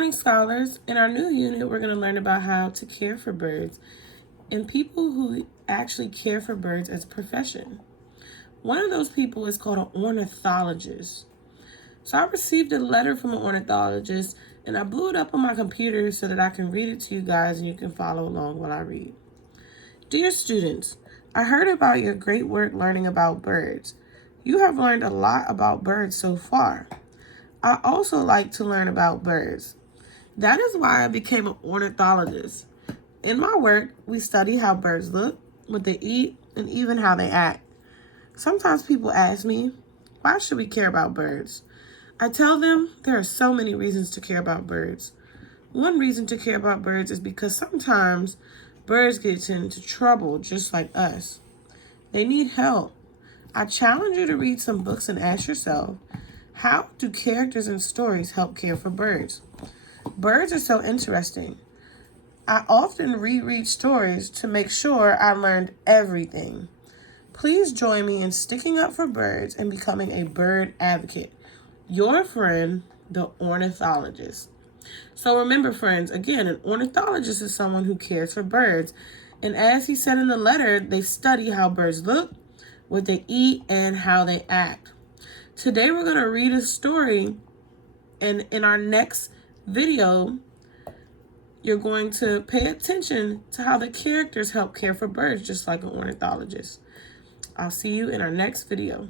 morning, scholars. In our new unit, we're going to learn about how to care for birds and people who actually care for birds as a profession. One of those people is called an ornithologist. So I received a letter from an ornithologist and I blew it up on my computer so that I can read it to you guys and you can follow along while I read. Dear students, I heard about your great work learning about birds. You have learned a lot about birds so far. I also like to learn about birds. That is why I became an ornithologist. In my work, we study how birds look, what they eat, and even how they act. Sometimes people ask me, why should we care about birds? I tell them there are so many reasons to care about birds. One reason to care about birds is because sometimes birds get into trouble just like us. They need help. I challenge you to read some books and ask yourself, how do characters and stories help care for birds? Birds are so interesting. I often reread stories to make sure I learned everything. Please join me in sticking up for birds and becoming a bird advocate. Your friend, the ornithologist. So remember, friends, again, an ornithologist is someone who cares for birds. And as he said in the letter, they study how birds look, what they eat, and how they act. Today we're going to read a story, and in our next video, you're going to pay attention to how the characters help care for birds, just like an ornithologist. I'll see you in our next video.